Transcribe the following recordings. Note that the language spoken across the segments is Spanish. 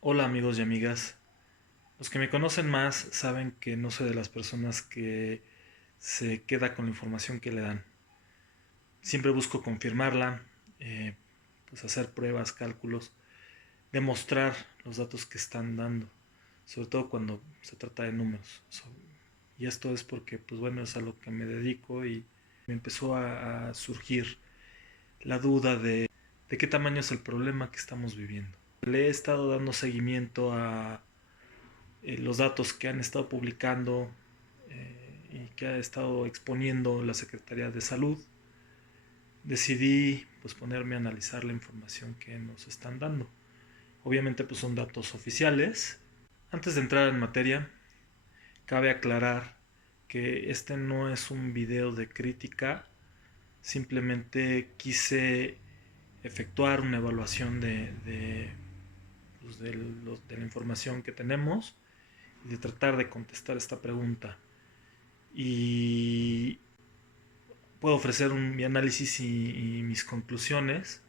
Hola amigos y amigas. Los que me conocen más saben que no soy de las personas que se queda con la información que le dan. Siempre busco confirmarla, eh, pues hacer pruebas, cálculos, demostrar los datos que están dando, sobre todo cuando se trata de números. Y esto es porque, pues bueno, es a lo que me dedico y me empezó a surgir la duda de qué tamaño es el problema que estamos viviendo. Le he estado dando seguimiento a los datos que han estado publicando y que ha estado exponiendo la Secretaría de Salud, decidí pues ponerme a analizar la información que nos están dando. Obviamente pues son datos oficiales. Antes de entrar en materia, cabe aclarar que este no es un video de crítica, simplemente quise efectuar una evaluación de la información que tenemos y de tratar de contestar esta pregunta. Y puedo ofrecer mi análisis y mis conclusiones.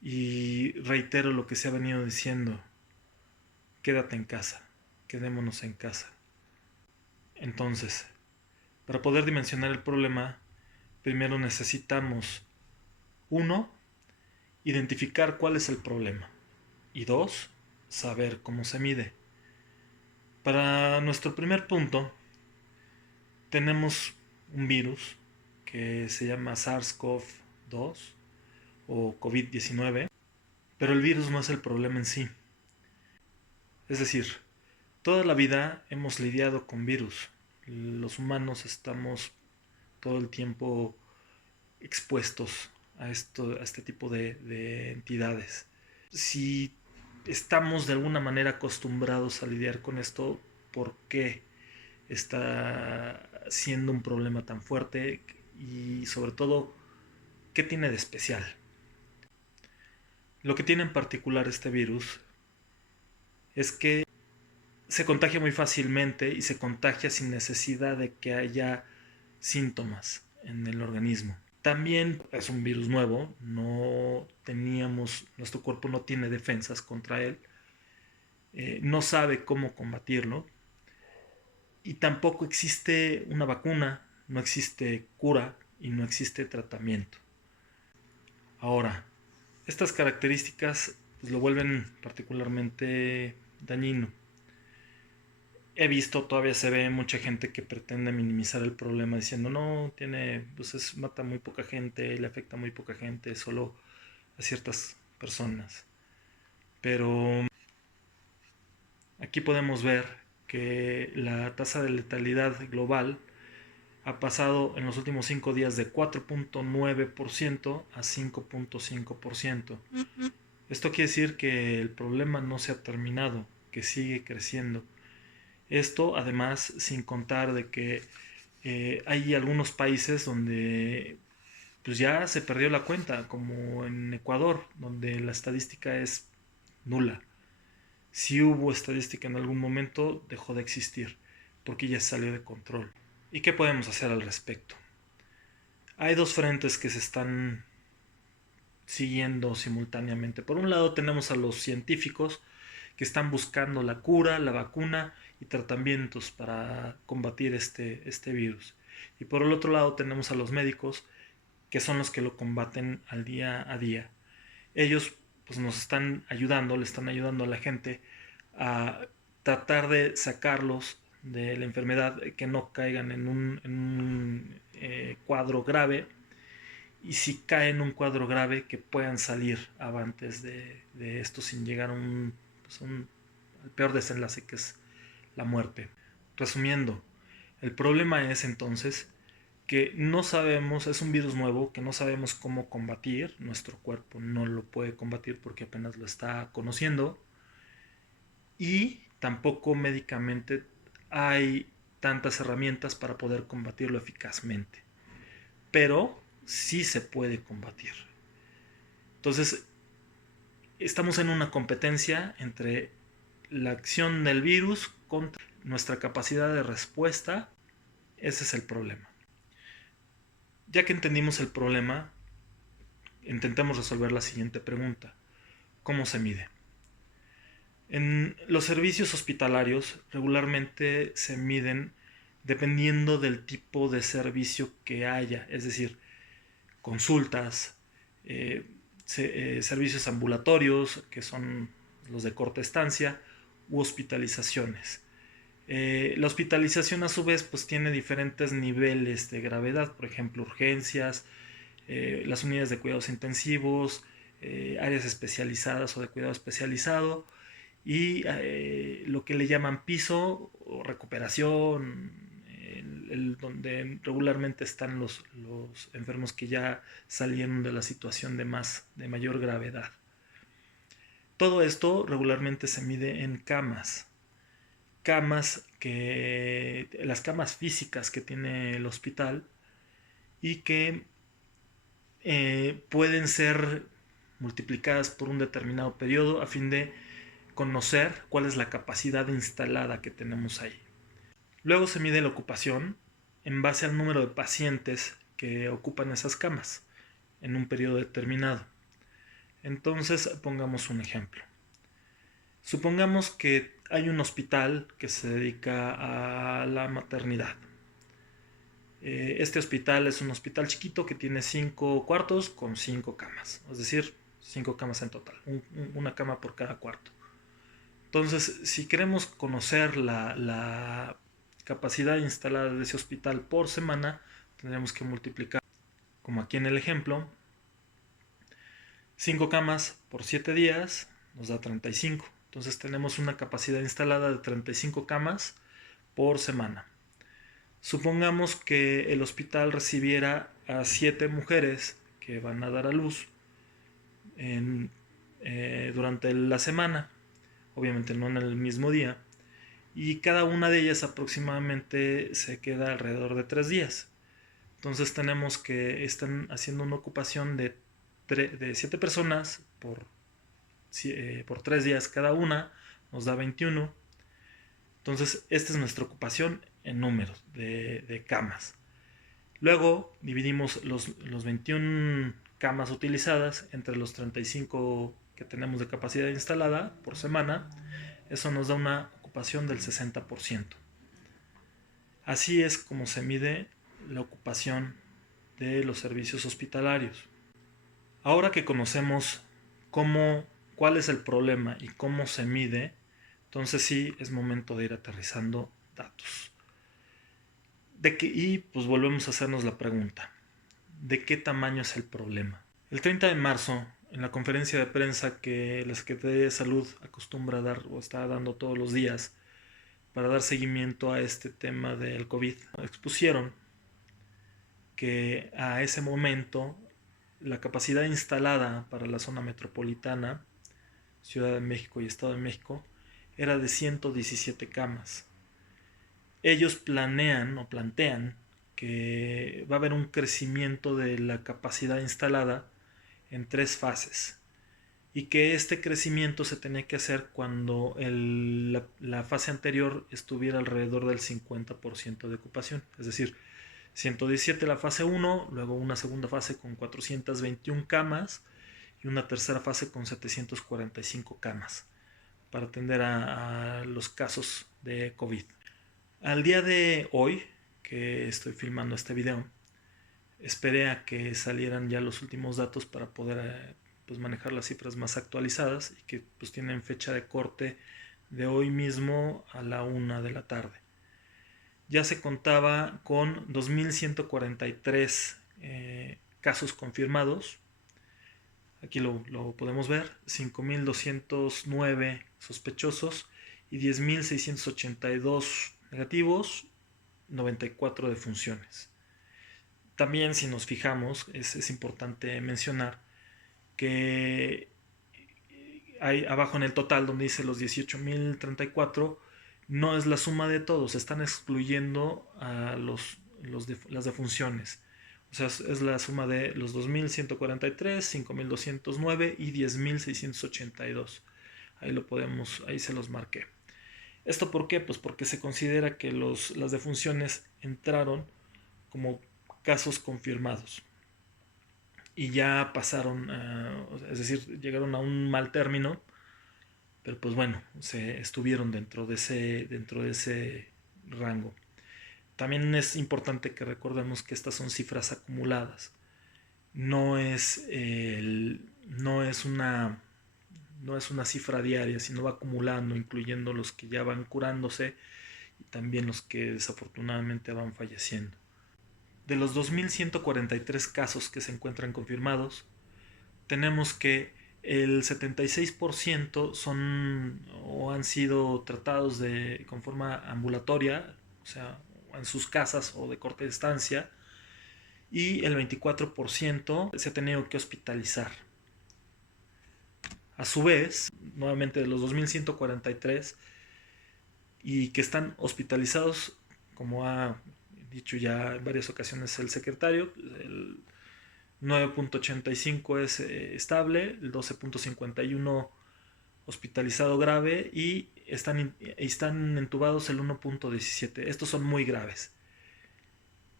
Y reitero lo que se ha venido diciendo. Quédate en casa. Quedémonos en casa. Entonces, para poder dimensionar el problema, primero necesitamos, uno, identificar cuál es el problema. Y dos, saber cómo se mide. Para nuestro primer punto, tenemos un virus que se llama SARS-CoV-2 o COVID-19, pero el virus no es el problema en sí. Es decir, toda la vida hemos lidiado con virus. Los humanos estamos todo el tiempo expuestos a este tipo de entidades. Si estamos de alguna manera acostumbrados a lidiar con esto, ¿por qué está siendo un problema tan fuerte? Y sobre todo, ¿qué tiene de especial? Lo que tiene en particular este virus es que se contagia muy fácilmente y se contagia sin necesidad de que haya síntomas en el organismo. También es un virus nuevo, nuestro cuerpo no tiene defensas contra él, no sabe cómo combatirlo y tampoco existe una vacuna, no existe cura y no existe tratamiento. Ahora, estas características pues, lo vuelven particularmente dañino. He visto, todavía se ve mucha gente que pretende minimizar el problema diciendo no, mata muy poca gente, le afecta a muy poca gente, solo a ciertas personas. Pero aquí podemos ver que la tasa de letalidad global ha pasado en los últimos 5 días de 4.9% a 5.5%. Esto quiere decir que el problema no se ha terminado, que sigue creciendo. Esto además sin contar de que hay algunos países donde pues ya se perdió la cuenta, como en Ecuador, donde la estadística es nula. Si hubo estadística en algún momento, dejó de existir, porque ya salió de control. ¿Y qué podemos hacer al respecto? Hay dos frentes que se están siguiendo simultáneamente. Por un lado tenemos a los científicos que están buscando la cura, la vacuna y tratamientos para combatir este virus. Y por el otro lado tenemos a los médicos que son los que lo combaten al día a día. Ellos pues nos están ayudando, le están ayudando a la gente a tratar de sacarlos de la enfermedad, que no caigan en un cuadro grave, y si caen en un cuadro grave que puedan salir avantes de esto sin llegar al peor desenlace, que es la muerte. Resumiendo, el problema es entonces que no sabemos, es un virus nuevo que no sabemos cómo combatir, nuestro cuerpo no lo puede combatir porque apenas lo está conociendo, y tampoco médicamente hay tantas herramientas para poder combatirlo eficazmente, pero sí se puede combatir. Entonces, estamos en una competencia entre la acción del virus contra nuestra capacidad de respuesta. Ese es el problema. Ya que entendimos el problema, intentemos resolver la siguiente pregunta. ¿Cómo se mide? En los servicios hospitalarios regularmente se miden dependiendo del tipo de servicio que haya, es decir, consultas, eh, servicios ambulatorios, que son los de corta estancia, u hospitalizaciones. La hospitalización a su vez pues tiene diferentes niveles de gravedad, por ejemplo urgencias, las unidades de cuidados intensivos, áreas especializadas o de cuidado especializado y lo que le llaman piso o recuperación, donde regularmente están los enfermos que ya salieron de la situación de mayor gravedad. Todo esto regularmente se mide en camas. Las camas físicas que tiene el hospital y que pueden ser multiplicadas por un determinado periodo a fin de conocer cuál es la capacidad instalada que tenemos ahí. Luego se mide la ocupación en base al número de pacientes que ocupan esas camas en un periodo determinado. Entonces, pongamos un ejemplo. Supongamos que hay un hospital que se dedica a la maternidad. Este hospital es un hospital chiquito que tiene 5 cuartos con 5 camas, es decir, 5 camas en total, una cama por cada cuarto. Entonces, si queremos conocer la capacidad instalada de ese hospital por semana, tendríamos que multiplicar, como aquí en el ejemplo, 5 camas por 7 días nos da 35. Entonces tenemos una capacidad instalada de 35 camas por semana. Supongamos que el hospital recibiera a 7 mujeres que van a dar a luz durante la semana, obviamente no en el mismo día, y cada una de ellas aproximadamente se queda alrededor de 3 días. Entonces tenemos que están haciendo una ocupación de 7 personas por 3 días cada una, nos da 21. Entonces esta es nuestra ocupación en números de camas. Luego dividimos los 21 camas utilizadas entre los 35 que tenemos de capacidad instalada por semana. Eso nos da una ocupación del 60%. Así es como se mide la ocupación de los servicios hospitalarios. Ahora que conocemos cuál es el problema y cómo se mide, entonces sí es momento de ir aterrizando datos. Y pues volvemos a hacernos la pregunta, ¿de qué tamaño es el problema? El 30 de marzo, en la conferencia de prensa que la Secretaría de Salud acostumbra dar o está dando todos los días para dar seguimiento a este tema del COVID, expusieron que a ese momento la capacidad instalada para la zona metropolitana, Ciudad de México y Estado de México, era de 117 camas. Ellos plantean que va a haber un crecimiento de la capacidad instalada en 3 fases y que este crecimiento se tenía que hacer cuando la fase anterior estuviera alrededor del 50% de ocupación, es decir, 117 la fase 1, luego una segunda fase con 421 camas y una tercera fase con 745 camas para atender a los casos de COVID. Al día de hoy, que estoy filmando este video, esperé a que salieran ya los últimos datos para poder pues, manejar las cifras más actualizadas y que pues, tienen fecha de corte de hoy mismo a la 1 de la tarde. Ya se contaba con 2.143 casos confirmados. Aquí lo podemos ver, 5.209 sospechosos y 10.682 negativos, 94 defunciones. También si nos fijamos, es importante mencionar que hay abajo en el total donde dice los 18.034, no es la suma de todos, están excluyendo a las defunciones. O sea, es la suma de los 2.143, 5.209 y 10.682. Ahí se los marqué. ¿Esto por qué? Pues porque se considera que las defunciones entraron como casos confirmados. y ya pasaron, es decir, llegaron a un mal término, pero pues bueno, se estuvieron dentro de ese rango. También es importante que recordemos que estas son cifras acumuladas. No es, no es una no es una cifra diaria, sino va acumulando, incluyendo los que ya van curándose y también los que desafortunadamente van falleciendo. De los 2.143 casos que se encuentran confirmados, tenemos que el 76% son o han sido tratados con forma ambulatoria, o sea, en sus casas o de corta distancia, y el 24% se ha tenido que hospitalizar. A su vez, nuevamente de los 2.143 y que están hospitalizados, como ha dicho ya en varias ocasiones el secretario, el 9.85 es estable, el 12.51 hospitalizado grave y están entubados el 1.17. Estos son muy graves.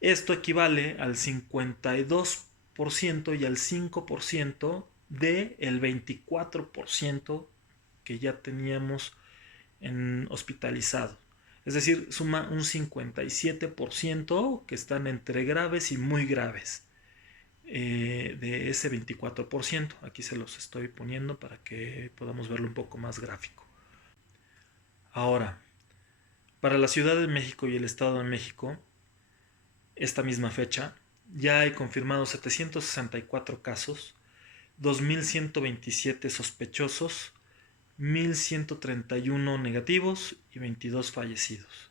Esto equivale al 52% y al 5% del 24% que ya teníamos en hospitalizado. Es decir, suma un 57% que están entre graves y muy graves de ese 24%. Aquí se los estoy poniendo para que podamos verlo un poco más gráfico. Ahora, para la Ciudad de México y el Estado de México, esta misma fecha, ya hay confirmados 764 casos, 2.127 sospechosos, 1.131 negativos y 22 fallecidos.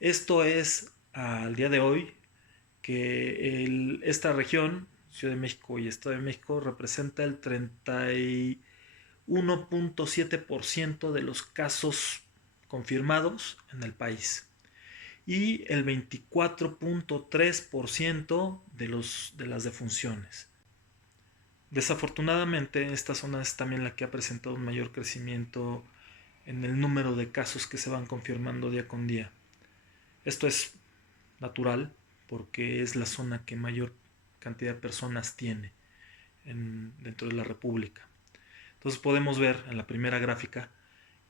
Esto es al día de hoy que esta región, Ciudad de México y Estado de México, representa el 31.7% de los casos confirmados en el país y el 24.3% de las defunciones. Desafortunadamente, esta zona es también la que ha presentado un mayor crecimiento en el número de casos que se van confirmando día con día. Esto es natural porque es la zona que mayor cantidad de personas tiene dentro de la República. Entonces podemos ver en la primera gráfica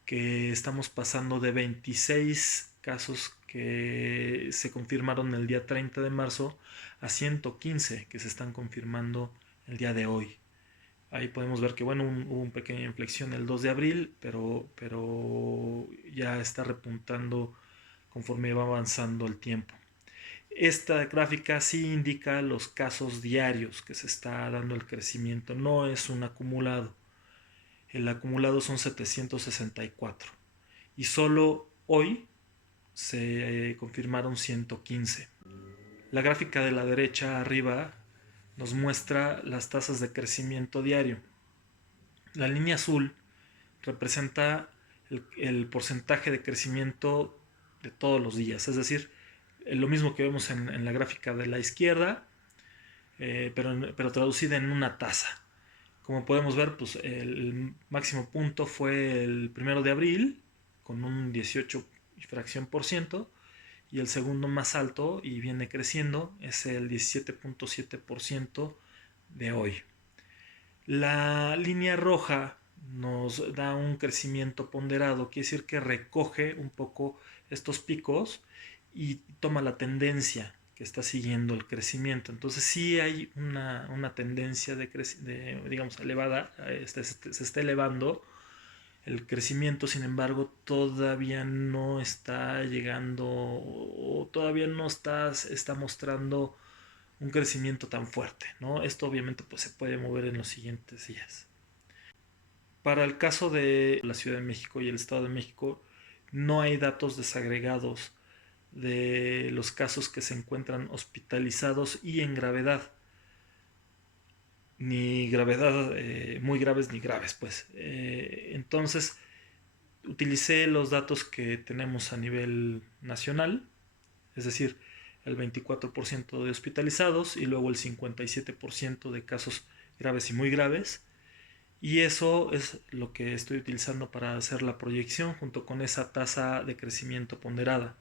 que estamos pasando de 26 casos que se confirmaron el día 30 de marzo a 115 que se están confirmando el día de hoy. Ahí podemos ver que bueno, hubo una pequeña inflexión el 2 de abril, pero ya está repuntando conforme va avanzando el tiempo. Esta gráfica sí indica los casos diarios que se está dando el crecimiento, no es un acumulado. El acumulado son 764 y solo hoy se confirmaron 115. La gráfica de la derecha arriba nos muestra las tasas de crecimiento diario. La línea azul representa el porcentaje de crecimiento de todos los días, es decir, lo mismo que vemos en la gráfica de la izquierda, pero traducida en una tasa. Como podemos ver, pues el máximo punto fue el 1 de abril con un 18 y fracción por ciento, y el segundo más alto y viene creciendo es el 17.7% de hoy. La línea roja nos da un crecimiento ponderado, quiere decir que recoge un poco estos picos y toma la tendencia que está siguiendo el crecimiento. Entonces sí hay una tendencia digamos, elevada, se está elevando el crecimiento, sin embargo, todavía no está llegando o todavía no está mostrando un crecimiento tan fuerte, ¿no? Esto obviamente pues se puede mover en los siguientes días. Para el caso de la Ciudad de México y el Estado de México, no hay datos desagregados de los casos que se encuentran hospitalizados y en gravedad. Ni gravedad muy graves ni graves, pues. Entonces, utilicé los datos que tenemos a nivel nacional, es decir, el 24% de hospitalizados y luego el 57% de casos graves y muy graves. Y eso es lo que estoy utilizando para hacer la proyección junto con esa tasa de crecimiento ponderada.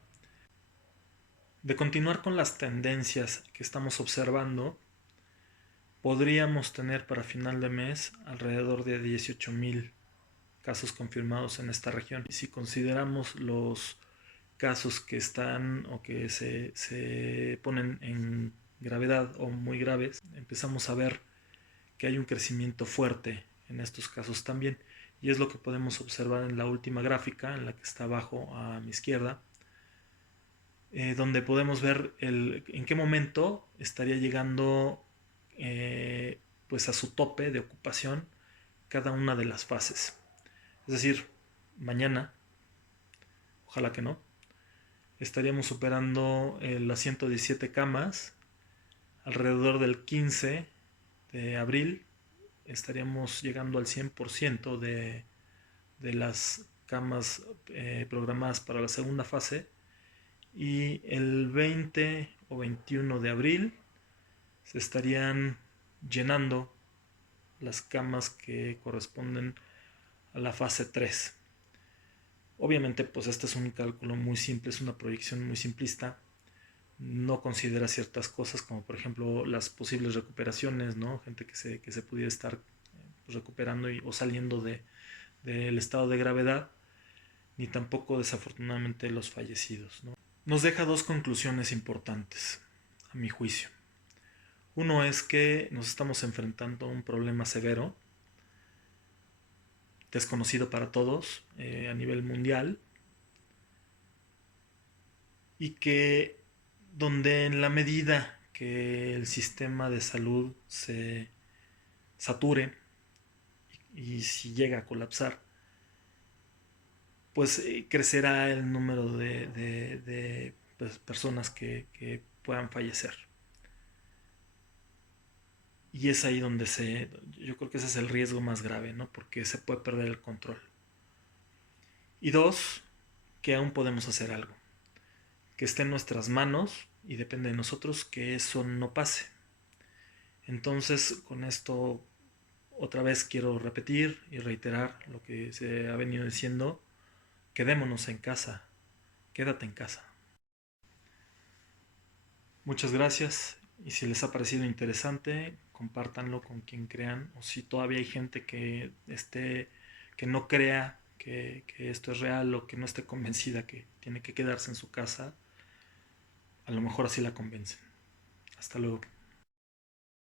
De continuar con las tendencias que estamos observando, podríamos tener para final de mes alrededor de 18,000 casos confirmados en esta región. Y si consideramos los casos que están o que se ponen en gravedad o muy graves, empezamos a ver que hay un crecimiento fuerte en estos casos también. Y es lo que podemos observar en la última gráfica, en la que está abajo a mi izquierda, donde podemos ver en qué momento estaría llegando pues a su tope de ocupación cada una de las fases. Es decir, mañana, ojalá que no, estaríamos superando las 117 camas. Alrededor del 15 de abril estaríamos llegando al 100% de las camas programadas para la segunda fase. Y el 20 o 21 de abril se estarían llenando las camas que corresponden a la fase 3. Obviamente, pues este es un cálculo muy simple, es una proyección muy simplista. No considera ciertas cosas como por ejemplo las posibles recuperaciones, ¿no? Gente que se pudiera estar pues, recuperando o saliendo del estado de gravedad, ni tampoco desafortunadamente los fallecidos, ¿no? Nos deja dos conclusiones importantes, a mi juicio. Uno es que nos estamos enfrentando a un problema severo, desconocido para todos a nivel mundial, y que donde en la medida que el sistema de salud se sature y si llega a colapsar, pues crecerá el número de pues, personas que puedan fallecer. Y es ahí donde yo creo que ese es el riesgo más grave, ¿no? Porque se puede perder el control. Y dos, que aún podemos hacer algo, que esté en nuestras manos y depende de nosotros que eso no pase. Entonces, con esto otra vez quiero repetir y reiterar lo que se ha venido diciendo: quedémonos en casa, quédate en casa. Muchas gracias, y si les ha parecido interesante, compártanlo con quien crean, o si todavía hay gente que no crea que esto es real, o que no esté convencida que tiene que quedarse en su casa, a lo mejor así la convencen. Hasta luego.